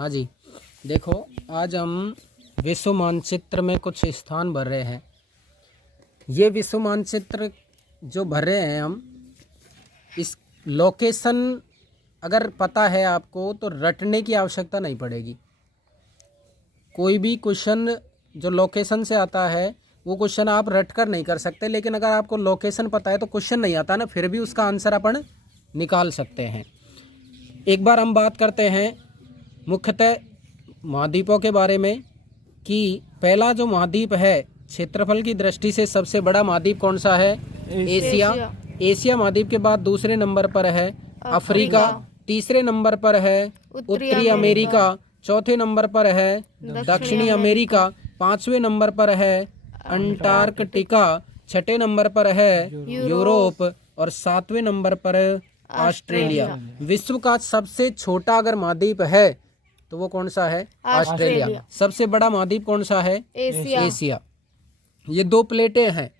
हाँ जी, देखो आज हम विश्व मानचित्र में कुछ स्थान भर रहे हैं। ये विश्व मानचित्र जो भर रहे हैं हम, इस लोकेशन अगर पता है आपको तो रटने की आवश्यकता नहीं पड़ेगी। कोई भी क्वेश्चन जो लोकेशन से आता है वो क्वेश्चन आप रट कर नहीं कर सकते, लेकिन अगर आपको लोकेशन पता है तो क्वेश्चन नहीं आता ना, फिर भी उसका आंसर अपन निकाल सकते हैं। एक बार हम बात करते हैं मुख्यतः महाद्वीपों के बारे में कि पहला जो महाद्वीप है क्षेत्रफल की दृष्टि से सबसे बड़ा महाद्वीप कौन सा है? एशिया। एशिया महाद्वीप के बाद दूसरे नंबर पर है अफ्रीका, तीसरे नंबर पर है उत्तरी अमेरिका, चौथे नंबर पर है दक्षिणी अमेरिका, पांचवें नंबर पर है अंटार्कटिका, छठे नंबर पर है यूरोप और सातवें नंबर पर ऑस्ट्रेलिया। विश्व का सबसे छोटा अगर महाद्वीप है तो वो कौन सा है? ऑस्ट्रेलिया। सबसे बड़ा महाद्वीप कौन सा है? एशिया। ये दो प्लेटें हैं,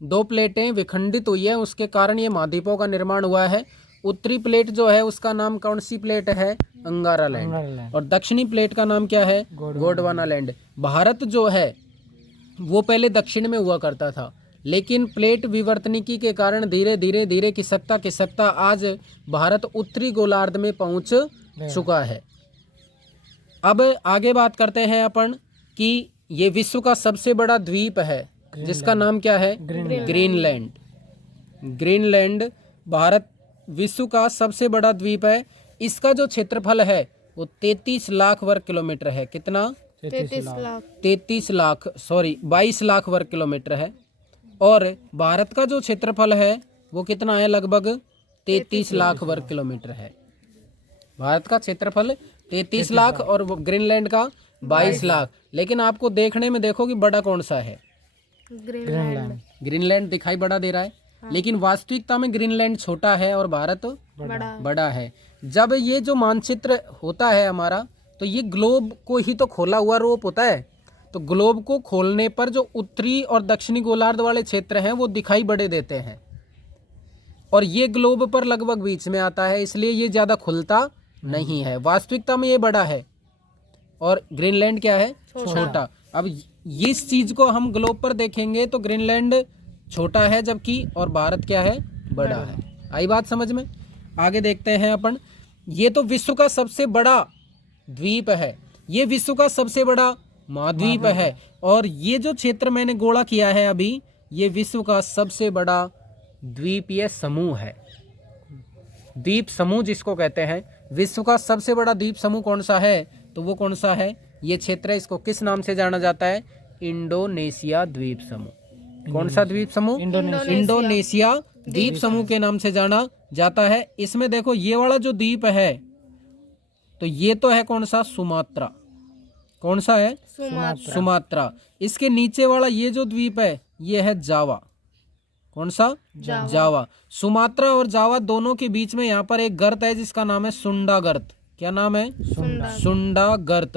दो प्लेटें विखंडित हुई है, उसके कारण ये महाद्वीपों का निर्माण हुआ है। उत्तरी प्लेट जो है उसका नाम कौन सी प्लेट है? अंगारा लैंड। और दक्षिणी प्लेट का नाम क्या है? गोंडवाना लैंड। भारत जो है वो पहले दक्षिण में हुआ करता था, लेकिन प्लेट विवर्तनिकी के कारण धीरे धीरे खिसकता आज भारत उत्तरी गोलार्ध में पहुंच चुका है। अब आगे बात करते हैं अपन कि ये विश्व का सबसे बड़ा द्वीप है जिसका नाम क्या है? ग्रीनलैंड। ग्रीनलैंड भारत विश्व का सबसे बड़ा द्वीप है। इसका जो क्षेत्रफल है वो 33 लाख वर्ग किलोमीटर है। कितना? 22 लाख वर्ग किलोमीटर है। और भारत का जो क्षेत्रफल है वो कितना है? लगभग 33 लाख वर्ग किलोमीटर है। भारत का क्षेत्रफल 33 लाख और ग्रीनलैंड का 22 लाख। लेकिन आपको देखने में देखो कि बड़ा कौन सा है? ग्रीनलैंड दिखाई बड़ा दे रहा है, लेकिन वास्तविकता में ग्रीनलैंड छोटा है और भारत बड़ा है। जब ये जो मानचित्र होता है हमारा, तो ये ग्लोब को ही तो खोला हुआ रूप होता है। तो ग्लोब को खोलने पर जो उत्तरी और दक्षिणी गोलार्ध वाले क्षेत्र हैं वो दिखाई बड़े देते हैं, और ये ग्लोब पर लगभग बीच में आता है, इसलिए ये ज़्यादा खुलता नहीं है। वास्तविकता में ये बड़ा है और ग्रीनलैंड क्या है? छोटा। अब इस चीज को हम ग्लोब पर देखेंगे तो ग्रीनलैंड छोटा है जबकि और भारत क्या है? बड़ा है। आई बात समझ में? आगे देखते हैं अपन। ये तो विश्व का सबसे बड़ा द्वीप है, ये विश्व का सबसे बड़ा महाद्वीप है, और ये जो क्षेत्र मैंने गोला किया है अभी, ये विश्व का सबसे बड़ा द्वीपीय समूह है। द्वीप समूह जिसको कहते हैं, विश्व का सबसे बड़ा द्वीप समूह कौन सा है? तो वो कौन सा है? ये क्षेत्र है, इसको किस नाम से जाना जाता है? इंडोनेशिया द्वीप समूह। कौन सा द्वीप समूह? इंडोनेशिया द्वीप समूह के नाम से जाना जाता है। इसमें देखो ये वाला जो द्वीप है तो ये तो है कौन सा? सुमात्रा। कौन सा है? सुमात्रा। इसके नीचे वाला ये जो द्वीप है ये है जावा। कौन सा? जावा। सुमात्रा और जावा दोनों के बीच में यहाँ पर एक गर्त है जिसका नाम है सुंडा गर्त। क्या नाम है? सुंडा गर्त।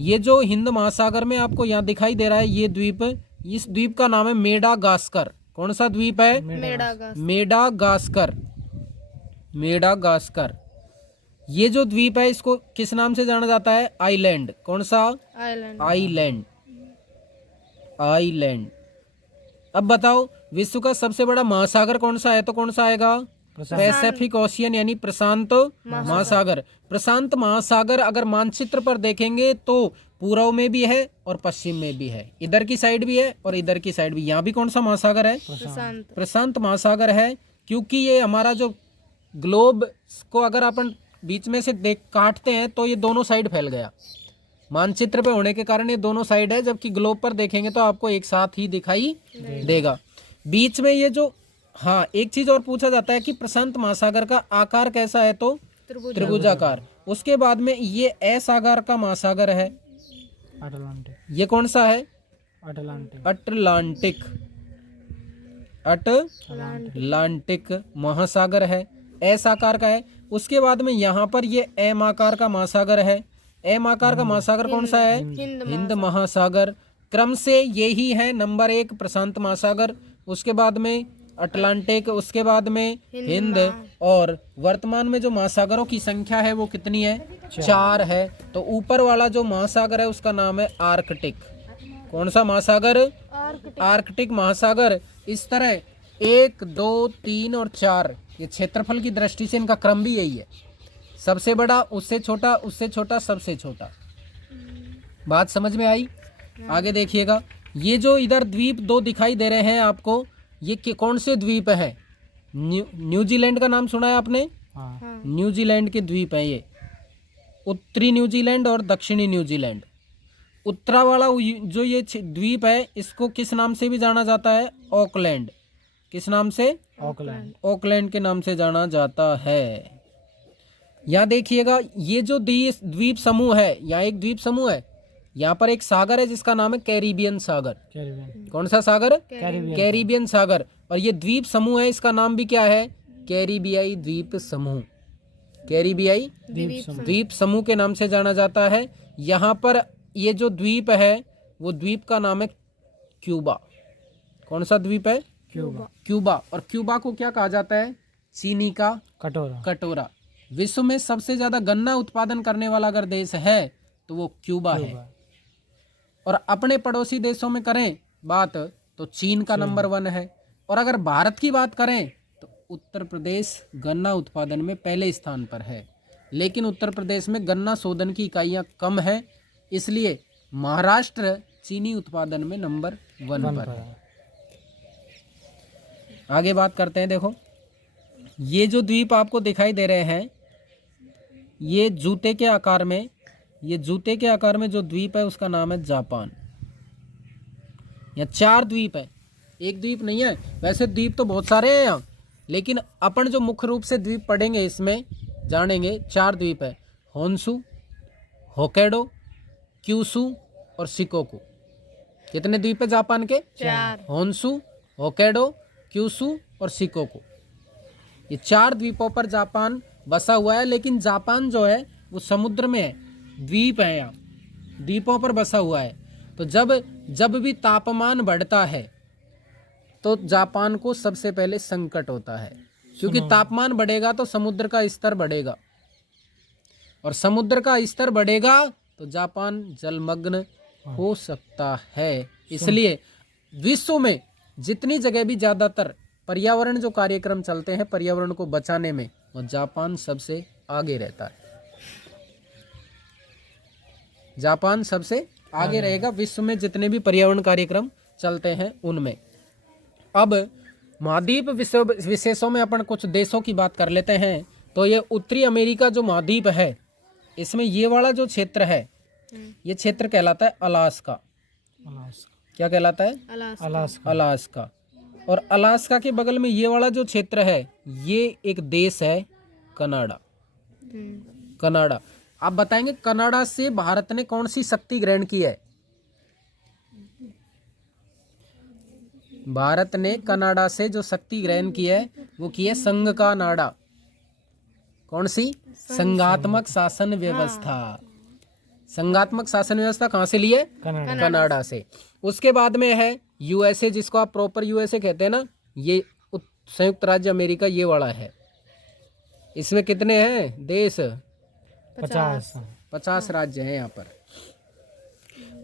ये जो हिंद महासागर में आपको यहाँ दिखाई दे रहा है ये द्वीप, इस द्वीप का नाम है मेडागास्कर। कौन सा द्वीप है? मेडागास्कर। मेडागास्कर। ये जो द्वीप है इसको किस नाम से जाना जाता है? आइलैंड। कौन सा? आइलैंड। आइलैंड। अब बताओ विश्व का सबसे बड़ा महासागर कौन सा है? तो कौन सा आएगा? पैसिफिक ओशियन यानी प्रशांत महासागर। प्रशांत महासागर अगर मानचित्र पर देखेंगे तो पूर्व में भी है और पश्चिम में भी है, इधर की साइड भी है और इधर की साइड भी। यहाँ भी कौन सा महासागर है? प्रशांत महासागर है, क्योंकि ये हमारा जो ग्लोब को अगर अपन बीच में से देख काटते हैं तो ये दोनों साइड फैल गया। मानचित्र पे होने के कारण ये दोनों साइड है, जबकि ग्लोब पर देखेंगे तो आपको एक साथ ही दिखाई देगा। बीच में ये जो, हाँ एक चीज और पूछा जाता है कि प्रशांत महासागर का आकार कैसा है? तो त्रिभुजाकार। उसके बाद में ये एस आकार का महासागर है। ये कौन सा है? अटलांटिक। अटलांटिक महासागर है, एस आकार का है। उसके बाद में यहाँ पर ये एम आकार का महासागर है। एम आकार का महासागर कौन सा है? हिंद महासागर। क्रम से यही है नंबर 1 प्रशांत महासागर, उसके बाद में अटलांटिक, उसके बाद में हिंद, और वर्तमान में जो महासागरों की संख्या है वो कितनी है? 4 है। तो ऊपर वाला जो महासागर है उसका नाम है आर्कटिक। कौन सा महासागर? आर्कटिक महासागर। इस तरह 1, 2, 3 और 4 ये क्षेत्रफल की दृष्टि से इनका क्रम भी यही है, सबसे बड़ा, उससे छोटा, उससे छोटा, सबसे छोटा। बात समझ में आई? आगे देखिएगा, ये जो इधर द्वीप 2 दिखाई दे रहे हैं आपको, ये कौन से द्वीप है? न्यूजीलैंड का नाम सुना है आपने? हाँ। न्यूजीलैंड के द्वीप हैं ये, उत्तरी न्यूजीलैंड और दक्षिणी न्यूजीलैंड। उत्तरा वाला जो ये द्वीप है इसको किस नाम से भी जाना जाता है? ऑकलैंड। किस नाम से? ऑकलैंड। ऑकलैंड के नाम से जाना जाता है। यहाँ देखिएगा, ये जो द्वीप समूह है, यहाँ एक द्वीप समूह है, यहाँ पर एक सागर है जिसका नाम है कैरिबियन सागर। कौन सा सागर? कैरिबियन सागर। और ये द्वीप समूह है, इसका नाम भी क्या है? कैरिबियाई द्वीप समूह। कैरिबियाई द्वीप समूह के नाम से जाना जाता है। यहाँ पर ये जो द्वीप है वो द्वीप का नाम है क्यूबा। कौन सा द्वीप है? क्यूबा। और क्यूबा को क्या कहा जाता है? चीनी का कटोरा। विश्व में सबसे ज्यादा गन्ना उत्पादन करने वाला अगर देश है तो वो क्यूबा है। और अपने पड़ोसी देशों में करें बात तो चीन का नंबर 1 है। और अगर भारत की बात करें तो उत्तर प्रदेश गन्ना उत्पादन में पहले स्थान पर है, लेकिन उत्तर प्रदेश में गन्ना शोधन की इकाइयां कम है, इसलिए महाराष्ट्र चीनी उत्पादन में नंबर 1 पर है। आगे बात करते हैं। देखो, ये जो द्वीप आपको दिखाई दे रहे हैं, ये जूते के आकार में, जो द्वीप है उसका नाम है जापान। यहाँ 4 द्वीप है, एक द्वीप नहीं है। वैसे द्वीप तो बहुत सारे हैं यहाँ, लेकिन अपन जो मुख्य रूप से द्वीप पढ़ेंगे इसमें जानेंगे, 4 द्वीप है। होन्शु, होक्काइडो, क्यूशु और शिकोकू। कितने द्वीप है जापान के? 4। होन्शु, होक्काइडो, क्यूशु और शिकोकू। ये 4 द्वीपों पर जापान बसा हुआ है, लेकिन जापान जो है वो समुद्र में है, द्वीप है, यहाँ द्वीपों पर बसा हुआ है। तो जब भी तापमान बढ़ता है तो जापान को सबसे पहले संकट होता है, क्योंकि तापमान बढ़ेगा तो समुद्र का स्तर बढ़ेगा, और समुद्र का स्तर बढ़ेगा तो जापान जलमग्न हो सकता है। इसलिए विश्व में जितनी जगह भी ज़्यादातर पर्यावरण जो कार्यक्रम चलते हैं पर्यावरण को बचाने में, वो जापान सबसे आगे रहता है। जापान सबसे आगे रहेगा विश्व में जितने भी पर्यावरण कार्यक्रम चलते हैं उनमें। अब महाद्वीप विशेषों में अपन कुछ देशों की बात कर लेते हैं। तो ये उत्तरी अमेरिका जो महाद्वीप है, इसमें ये वाला जो क्षेत्र है, ये क्षेत्र कहलाता है अलास्का। क्या कहलाता है? अलास्का। और अलास्का के बगल में ये वाला जो क्षेत्र है, ये एक देश है कनाडा। कनाडा। आप बताएंगे कनाडा से भारत ने कौन सी शक्ति ग्रहण की है? भारत ने कनाडा से जो शक्ति ग्रहण की है वो की है संघ का नाडा। कौन सी? संघात्मक शासन व्यवस्था। संघात्मक शासन व्यवस्था कहाँ से ली है? कनाडा से। उसके बाद में है यूएसए, जिसको आप प्रॉपर यूएसए कहते हैं ना, ये संयुक्त राज्य अमेरिका, ये वाला है। इसमें कितने हैं देश? 50 राज्य हैं यहाँ पर।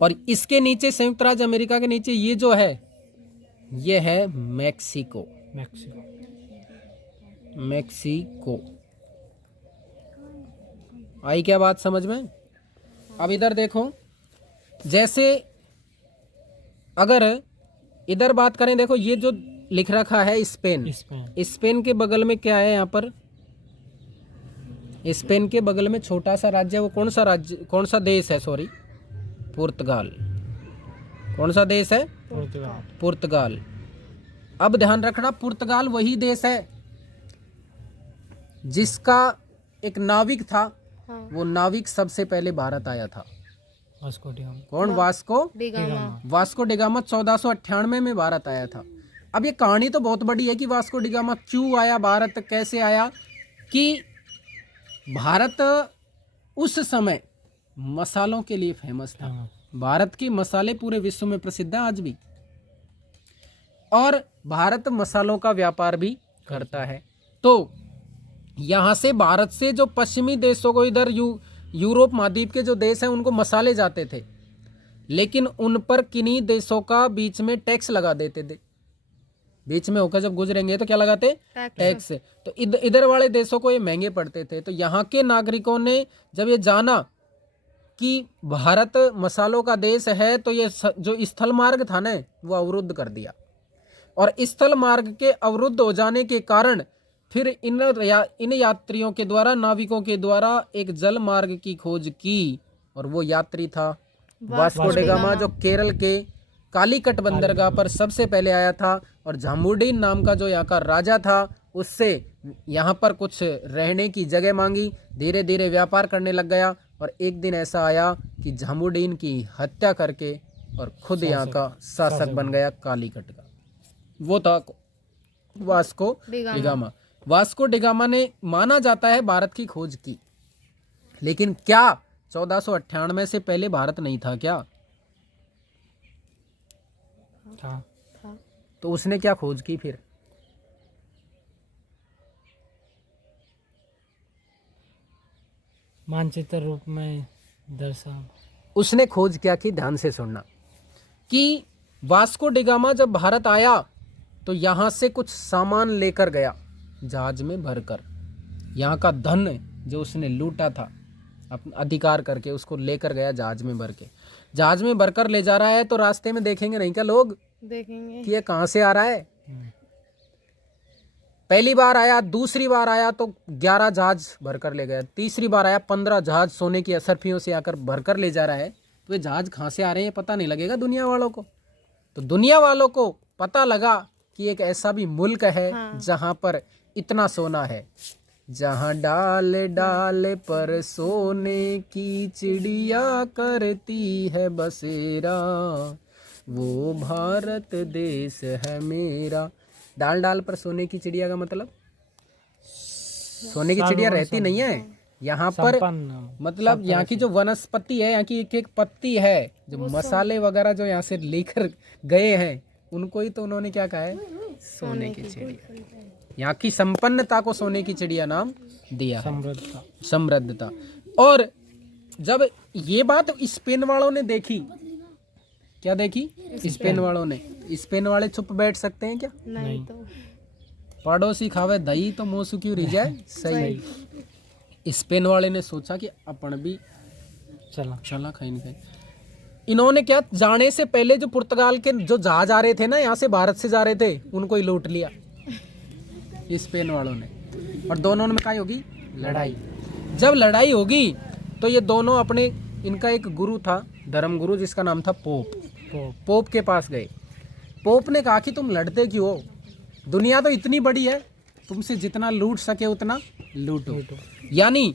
और इसके नीचे, संयुक्त राज्य अमेरिका के नीचे ये जो है, ये है मैक्सिको। आई क्या बात समझ में? अब इधर देखो, जैसे अगर इधर बात करें, देखो ये जो लिख रखा है स्पेन। स्पेन के बगल में क्या है यहाँ पर? स्पेन के बगल में छोटा सा राज्य है, वो कौन सा राज्य, कौन सा देश है? सॉरी, पुर्तगाल। कौन सा देश है? पुर्तगाल। अब ध्यान रखना, पुर्तगाल वही देश है जिसका एक नाविक था, वो नाविक सबसे पहले भारत आया था। कौन? वास्को डिगामा 1498 में भारत आया था। अब ये कहानी तो बहुत बड़ी है कि वास्को डिगामा क्यों आया भारत, कैसे आया। कि भारत उस समय मसालों के लिए फेमस था। भारत के मसाले पूरे विश्व में प्रसिद्ध हैं आज भी। और भारत मसालों का व्यापार भी करता है। तो यहाँ से भारत से जो पश्चिमी देशों को, इधर यूरोप महाद्वीप के जो देश हैं उनको मसाले जाते थे, लेकिन उन पर किन्हीं देशों का बीच में टैक्स लगा देते थे। बीच में होकर जब गुजरेंगे तो क्या लगाते? टैक्स। तो इधर वाले देशों को ये महंगे पड़ते थे। तो यहाँ के नागरिकों ने जब ये जाना कि भारत मसालों का देश है, तो ये जो स्थल मार्ग था ना वो अवरुद्ध कर दिया। और स्थल मार्ग के अवरुद्ध हो जाने के कारण फिर इन यात्रियों के द्वारा, नाविकों के द्वारा एक जल मार्ग की खोज की, और वो यात्री था वास्को डे गामा, जो केरल के कालीकट बंदरगाह पर सबसे पहले आया था। और झामुडीन नाम का जो यहाँ का राजा था, उससे यहाँ पर कुछ रहने की जगह मांगी, धीरे धीरे व्यापार करने लग गया। और एक दिन ऐसा आया कि झामुडीन की हत्या करके और खुद यहाँ का शासक बन गया कालीकट का। वो था Vasco day gamma. Vasco day gamma ने, माना जाता है, भारत की खोज की। लेकिन क्या 1498 से पहले भारत नहीं था क्या? था। तो उसने क्या खोज की फिर? मानचित्र रूप में दर्शा। उसने खोज क्या की? ध्यान से सुनना कि वास्को डे गामा जब भारत आया तो यहाँ से कुछ सामान लेकर गया जहाज में भरकर। यहाँ का धन जो उसने लूटा था अपना अधिकार करके, उसको लेकर गया जहाज में भर के। जहाज में भरकर ले जा रहा है तो रास्ते में देखेंगे नहीं क्या लोग? देखेंगे कि ये कहाँ से आ रहा है। पहली बार आया, दूसरी बार आया तो 11 जहाज भरकर ले गया, तीसरी बार आया 15 जहाज सोने की असरफियों से आकर भरकर ले जा रहा है। तो ये जहाज कहाँ से आ रहे हैं पता नहीं लगेगा दुनिया वालों को। तो दुनिया वालों को पता लगा कि एक ऐसा भी मुल्क है जहाँ पर इतना सोना है, जहाँ डाल डाल पर सोने की चिड़िया करती है बसेरा, वो भारत देश है मेरा। डाल डाल पर सोने की चिड़िया का मतलब सोने की चिड़िया रहती नहीं है यहाँ पर, मतलब यहाँ की जो वनस्पति है, यहाँ की एक एक पत्ती है, जो मसाले वगैरह जो यहाँ से लेकर गए हैं उनको ही तो उन्होंने क्या कहा है? सोने की चिड़िया। यहाँ की संपन्नता को सोने की चिड़िया नाम दिया है, समृद्धता। और जब ये बात स्पेन वालों ने देखी, क्या देखी? स्पेन वालों ने। स्पेन वाले चुप बैठ सकते हैं क्या? नहीं। तो पड़ोसी खावे दही तो मोसू क्यों रह जाए। सही। स्पेन वाले ने सोचा कि अपन भी चला कहीं न कहीं। इन्होंने क्या, जाने से पहले जो पुर्तगाल के जो जहाज आ रहे थे ना, यहाँ से भारत से जा रहे थे, उनको ही लूट लिया स्पेन वालों ने। और दोनों में क्या होगी? लड़ाई। जब लड़ाई होगी तो ये दोनों अपने, इनका एक गुरु था, धर्म गुरु, जिसका नाम था पोप के पास गए। पोप ने कहा कि तुम लड़ते क्यों हो? दुनिया तो इतनी बड़ी है, तुमसे जितना लूट सके उतना लूटो। यानी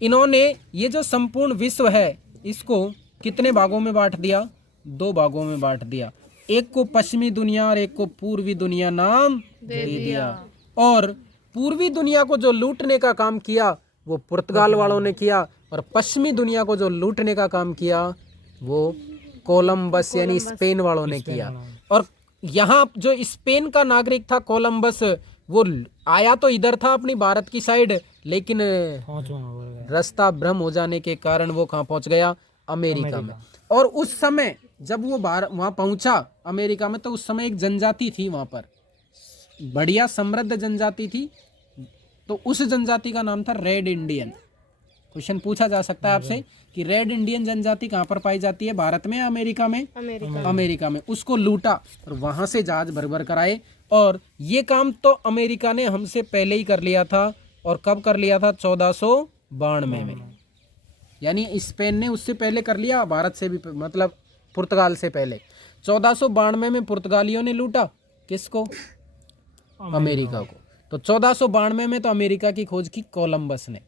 इन्होंने ये जो संपूर्ण विश्व है इसको कितने भागों में बांट दिया? 2 भागों में बांट दिया। एक को पश्चिमी दुनिया और एक को पूर्वी दुनिया नाम दे दिया। और पूर्वी दुनिया को जो लूटने का काम किया वो पुर्तगाल वालों ने किया, और पश्चिमी दुनिया को जो लूटने का काम किया वो कोलंबस यानी स्पेन वालों ने किया। और यहाँ जो स्पेन का नागरिक था कोलंबस, वो आया तो इधर था अपनी भारत की साइड, लेकिन रास्ता भ्रम हो जाने के कारण वो कहाँ पहुंच गया? अमेरिका में। और उस समय जब वो वहाँ पहुंचा अमेरिका में, तो उस समय एक जनजाति थी वहाँ पर, बढ़िया समृद्ध जनजाति थी। तो उस जनजाति का नाम था रेड इंडियन। क्वेश्चन पूछा जा सकता है आपसे कि रेड इंडियन जनजाति कहाँ पर पाई जाती है, भारत में या अमेरिका में? अमेरिका में। उसको लूटा और वहां से जहाज भर भर कर आए। और ये काम तो अमेरिका ने हमसे पहले ही कर लिया था। और कब कर लिया था? 1492 में। यानी स्पेन ने उससे पहले कर लिया, भारत से भी, मतलब पुर्तगाल से पहले। 1492 में पुर्तगालियों ने लूटा किसको? अमेरिका को। तो 1492 में तो अमेरिका की खोज की कोलंबस ने।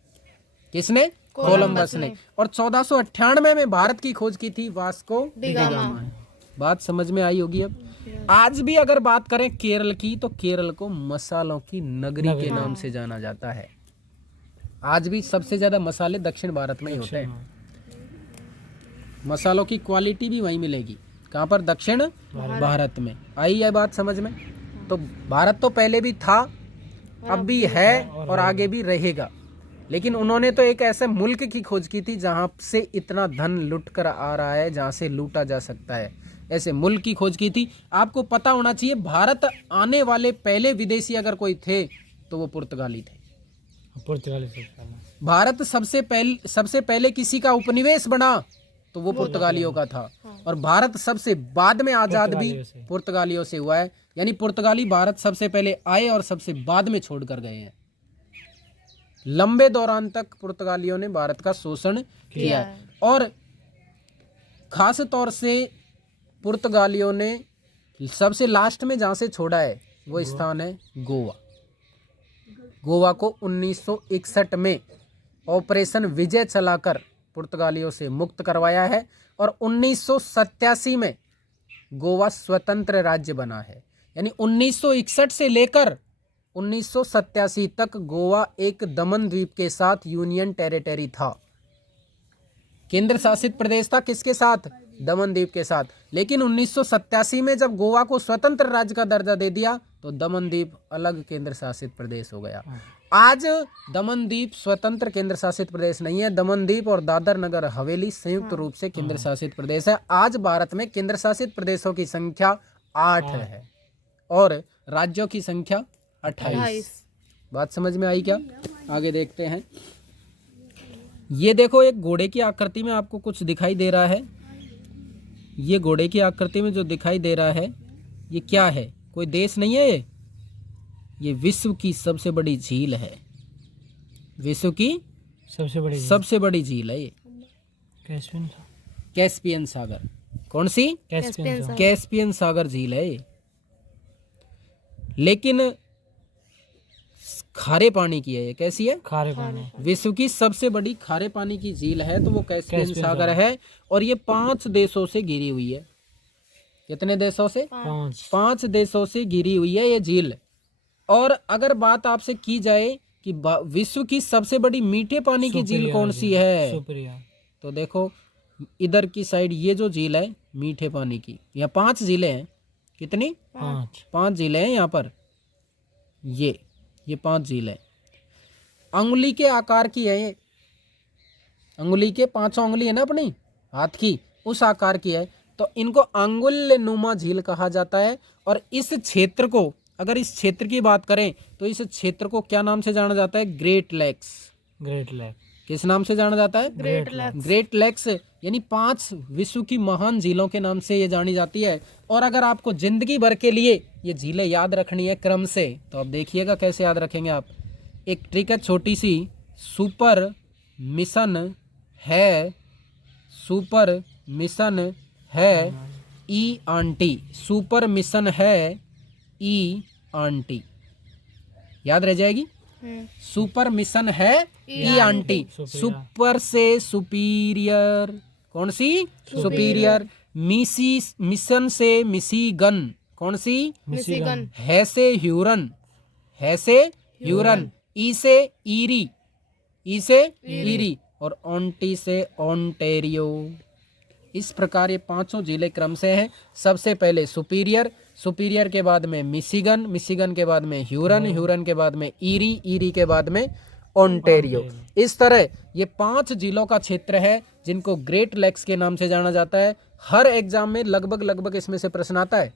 किसने? कोलंबस ने। और 1498 में भारत की खोज की थी वास्को डे गामा। बात समझ में आई होगी। अब आज भी अगर बात करें केरल की, तो केरल को मसालों की नगरी के नाम से जाना जाता है। आज भी सबसे ज्यादा मसाले दक्षिण भारत में ही होते हैं। मसालों की क्वालिटी भी वहीं मिलेगी। कहाँ पर? दक्षिण भारत में। आई यह बात समझ में? तो भारत तो पहले भी था, अब भी है और आगे भी रहेगा। लेकिन उन्होंने तो एक ऐसे मुल्क की खोज की थी जहाँ से इतना धन लुट कर आ रहा है, जहाँ से लूटा जा सकता है, ऐसे मुल्क की खोज की थी। आपको पता होना चाहिए भारत आने वाले पहले विदेशी अगर कोई थे तो वो पुर्तगाली थे। पुर्तगाली से पहले। भारत सबसे पहले किसी का उपनिवेश बना तो वो पुर्तगालियों का था। और भारत सबसे बाद में आजाद भी पुर्तगालियों से हुआ है। यानी पुर्तगाली भारत सबसे पहले आए और सबसे बाद में छोड़ कर गए हैं। लंबे दौरान तक पुर्तगालियों ने भारत का शोषण किया है। और खास तौर से पुर्तगालियों ने सबसे लास्ट में जहाँ से छोड़ा है वो स्थान है गोवा। गोवा को 1961 में ऑपरेशन विजय चलाकर पुर्तगालियों से मुक्त करवाया है और 1987 में गोवा स्वतंत्र राज्य बना है। यानी 1961 से लेकर 1987 तक गोवा एक दमन द्वीप के साथ यूनियन टेरिटरी था। केंद्र शासित प्रदेश था किसके साथ? दमन द्वीप के साथ। लेकिन 1987 में जब गोवा को स्वतंत्र राज्य का दर्जा दे दिया तो दमन द्वीप अलग केंद्र शासित प्रदेश हो गया। आज दमन द्वीप स्वतंत्र केंद्र शासित प्रदेश नहीं है। दमन द्वीप और दादर नगर हवेली संयुक्त रूप से केंद्र शासित प्रदेश है। आज भारत में केंद्र शासित प्रदेशों की संख्या 8 है और राज्यों की संख्या 28। बात समझ में आई क्या? आगे देखते हैं। ये देखो, एक घोड़े की आकृति में आपको कुछ दिखाई दे रहा है। ये घोड़े की आकृति में जो दिखाई दे रहा है ये क्या है? कोई देश नहीं है ये विश्व की सबसे बड़ी झील है। विश्व की सबसे बड़ी झील है ये कैस्पियन सागर। कौन सी? कैस्पियन सागर झील है ये। लेकिन खारे पानी की है ये। कैसी है? खारे पानी। विश्व की सबसे बड़ी खारे पानी की झील है तो वो कैस्पियन सागर है। और ये 5 देशों से घिरी हुई है। कितने देशों से? 5 देशों से घिरी हुई है ये झील। और अगर बात आपसे की जाए कि विश्व की सबसे बड़ी मीठे पानी की झील कौन सी है, तो देखो इधर की साइड ये जो झील है मीठे पानी की, यहाँ 5 झीलें हैं। कितनी? 5 झीलें हैं यहाँ पर। ये 5 झीलें अंगुली के आकार की है। ये अंगुली के 5 अंगुली है ना अपनी हाथ की, उस आकार की है। तो इनको अंगुल नुमा झील कहा जाता है। और इस क्षेत्र को, अगर इस क्षेत्र की बात करें तो इस क्षेत्र को क्या नाम से जाना जाता है? Great lakes. ग्रेट लेक किस नाम से जाना जाता है? Great Lakes. यानी 5 विश्व की महान झीलों के नाम से ये जानी जाती है। और अगर आपको जिंदगी भर के लिए ये झीलें याद रखनी है क्रम से, तो आप देखिएगा कैसे याद रखेंगे आप। एक ट्रिक है छोटी सी। सुपर मिशन है, सुपर मिशन है ई आंटी। सुपर मिशन है ई आंटी, याद रह जाएगी। सुपर मिशन है ई आंटी। सुपर से सुपीरियर। कौन सी? सुपीरियर। मिशन से मिशिगन। कौन सी? मिशिगन। है से ह्यूरन। है से ह्यूरन। ई से ईरी। ई से ईरी। और ऑन्टी से ओंटेरियो। इस प्रकार ये 5 जिले क्रम से हैं। सबसे पहले सुपीरियर, सुपीरियर के बाद में मिशिगन, मिशिगन के बाद में ह्यूरन, ह्यूरन के बाद में ईरी, ईरी के बाद में ओंटेरियो। इस तरह ये 5 जिलों का क्षेत्र है जिनको ग्रेट लेक्स के नाम से जाना जाता है। हर एग्जाम में लगभग इसमें से प्रश्न आता है।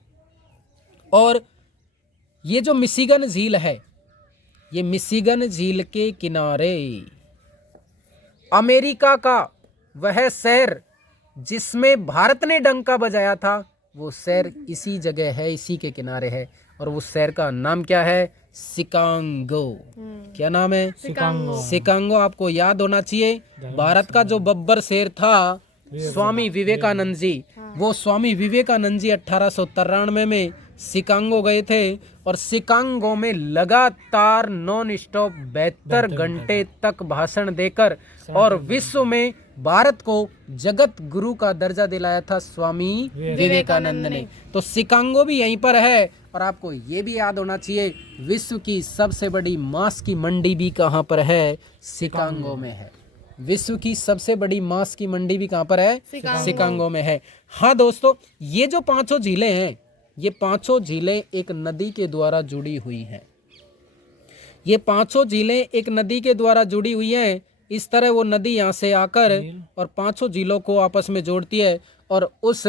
और ये जो मिशिगन झील है, ये मिशिगन झील के किनारे अमेरिका का वह शहर जिसमें भारत ने डंका बजाया था, वो शहर इसी जगह है, इसी के किनारे है। और उस शहर का नाम क्या है? शिकागो। क्या नाम है? शिकागो। शिकागो आपको याद होना चाहिए। भारत का जो बब्बर शेर था स्वामी विवेकानंद जी, वो स्वामी विवेकानंद जी 1893 में शिकागो गए थे। और शिकागो में लगातार नॉन स्टॉप 72 घंटे तक भाषण देकर और विश्व में भारत को जगत गुरु का दर्जा दिलाया था स्वामी विवेकानंद ने। तो शिकागो भी यहीं पर है। और आपको ये भी याद होना चाहिए विश्व की सबसे बड़ी मांस की मंडी भी कहाँ पर है? शिकागो में है। विश्व की सबसे बड़ी मांस की मंडी भी कहाँ पर है? शिकागो। शिकागो में है। हाँ दोस्तों, ये जो पांचों झीलें हैं, ये पांचों झीलें एक नदी के द्वारा जुड़ी हुई हैं। ये पांचों झीलें एक नदी के द्वारा जुड़ी हुई हैं। इस तरह वो नदी यहाँ से आकर और पांचों झीलों को आपस में जोड़ती है। और उस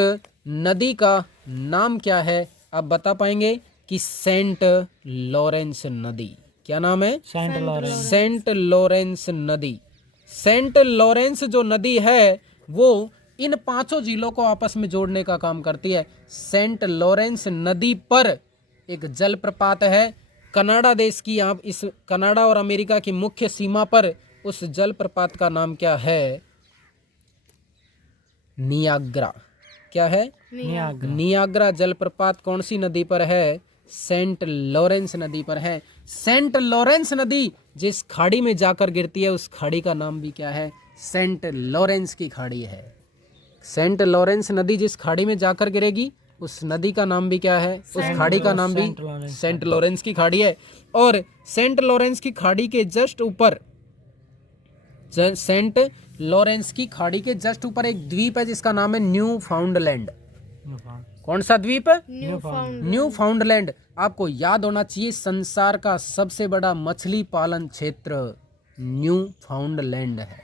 नदी का नाम क्या है आप बता पाएंगे? कि सेंट लॉरेंस नदी। क्या नाम है? Saint Lawrence. सेंट लॉरेंस नदी। सेंट लॉरेंस जो नदी है वो इन पांचों झीलों को आपस में जोड़ने का काम करती है। सेंट लॉरेंस नदी पर एक जलप्रपात है कनाडा देश की। आप इस कनाडा और अमेरिका की मुख्य सीमा पर उस जलप्रपात का नाम क्या है? नियाग्रा। क्या है? नियाग्रा। नियाग्रा जलप्रपात कौन सी नदी पर है? सेंट लॉरेंस नदी पर है। सेंट लॉरेंस नदी जिस खाड़ी में जाकर गिरती है उस खाड़ी का नाम भी क्या है? सेंट लॉरेंस की खाड़ी है। सेंट लॉरेंस नदी जिस खाड़ी में जाकर गिरेगी उस नदी का नाम भी क्या है? उस खाड़ी का नाम भी सेंट लॉरेंस की खाड़ी है। और सेंट लॉरेंस की खाड़ी के जस्ट ऊपर, सेंट लॉरेंस की खाड़ी के जस्ट ऊपर एक द्वीप है जिसका नाम है न्यू फाउंडलैंड। कौन सा द्वीप? न्यू फाउंडलैंड। आपको याद होना चाहिए संसार का सबसे बड़ा मछली पालन क्षेत्र न्यू फाउंडलैंड है।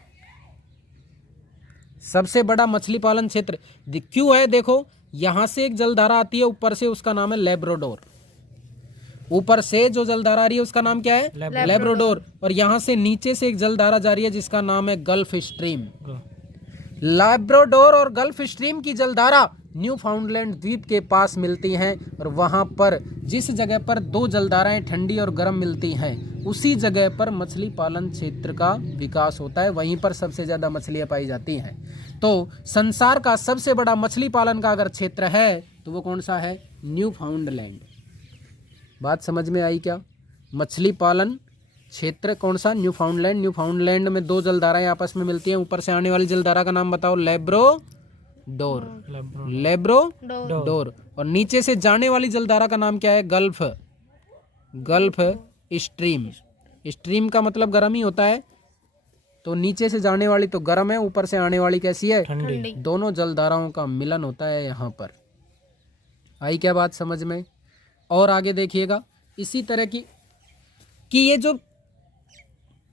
सबसे बड़ा मछली पालन क्षेत्र क्यों है? देखो, यहां से एक जलधारा आती है ऊपर से, उसका नाम है लेब्राडोर। ऊपर से जो जलधारा आ रही है उसका नाम क्या है? लेब्राडोर। और यहां से नीचे से एक जलधारा जा रही है जिसका नाम है गल्फ स्ट्रीम। लेब्राडोर और गल्फ स्ट्रीम की जलधारा न्यू फाउंडलैंड द्वीप के पास मिलती हैं। और वहां पर जिस जगह पर दो जलधाराएं ठंडी और गर्म मिलती हैं उसी जगह पर मछली पालन क्षेत्र का विकास होता है। वहीं पर सबसे ज्यादा मछलियां पाई जाती हैं। तो संसार का सबसे बड़ा मछली पालन का अगर क्षेत्र है तो वो कौन सा है? न्यू फाउंडलैंड। बात समझ में आई क्या? मछली पालन क्षेत्र कौन सा? न्यू फाउंडलैंड। न्यू फाउंडलैंड में दो जलधाराएं आपस में मिलती हैं। ऊपर से आने वाली जलधारा का नाम बताओ? लेब्राडोर। लेब्राडोर। और नीचे से जाने वाली जलधारा का नाम क्या है? Gulf stream. स्ट्रीम का मतलब गर्म ही होता है। तो नीचे से जाने वाली तो गर्म है, ऊपर से आने वाली कैसी है? ठंडी। दोनों जलधाराओं का मिलन होता है यहाँ पर। आई क्या बात समझ में? और आगे देखिएगा इसी तरह की कि ये जो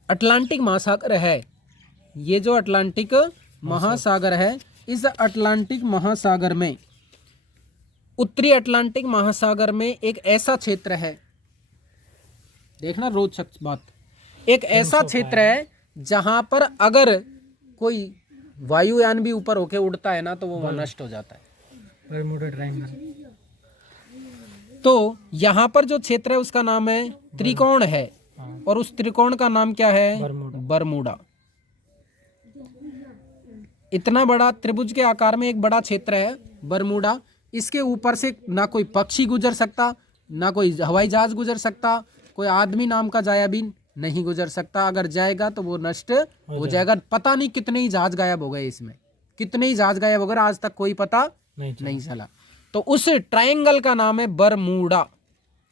अटलांटिक महासागर है, ये जो अटलांटिक महासागर है, इस अटलांटिक महासागर में, उत्तरी अटलांटिक महासागर में एक ऐसा क्षेत्र है, देखना रोचक बात, एक ऐसा क्षेत्र है जहां पर अगर कोई वायुयान भी ऊपर होके उड़ता है ना तो वो वहां नष्ट हो जाता है। Bermuda triangle. तो यहाँ पर जो क्षेत्र है उसका नाम है त्रिकोण है। और उस त्रिकोण का नाम क्या है? बरमूडा। इतना बड़ा त्रिभुज के आकार में एक बड़ा क्षेत्र है बरमूडा। इसके ऊपर से ना कोई पक्षी गुजर सकता, ना कोई हवाई जहाज गुजर सकता, कोई आदमी नाम का जाया भी नहीं गुजर सकता। अगर जाएगा तो वो नष्ट हो जाएगा। पता नहीं कितने ही जहाज गायब हो गए इसमें, कितने ही जहाज गायब हो गए, आज तक कोई पता नहीं चला। तो उस ट्रायंगल का नाम है बरमूडा।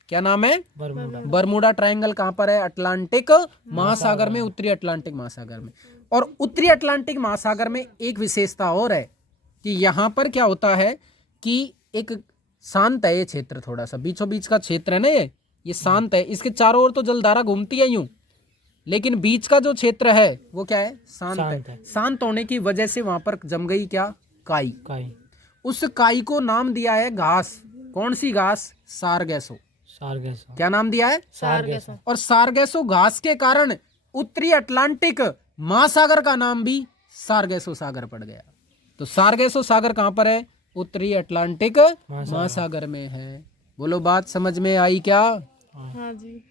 क्या नाम है? बरमूडा ट्रायंगल कहाँ पर है? अटलांटिक महासागर में, उत्तरी अटलांटिक महासागर में। और उत्तरी अटलांटिक महासागर में एक विशेषता और है कि यहाँ पर क्या होता है कि एक शांत है ये क्षेत्र, थोड़ा सा बीचों बीच का क्षेत्र है ना, ये शांत है। इसके चारों ओर तो जलधारा घूमती है यूं, लेकिन बीच का जो क्षेत्र है वो क्या है? शांत है। शांत होने की वजह से वहां पर जम गई क्या? काई। उस काई को नाम दिया है घास। कौन सी घास? सारगैसो। क्या नाम दिया है? सारगैसो। और सारगैसो घास के कारण उत्तरी अटलांटिक महासागर का नाम भी सारगैसो सागर पड़ गया। तो सारगैसो सागर कहाँ पर है? उत्तरी अटलांटिक महासागर में है। बोलो बात समझ में आई क्या? हाँ जी।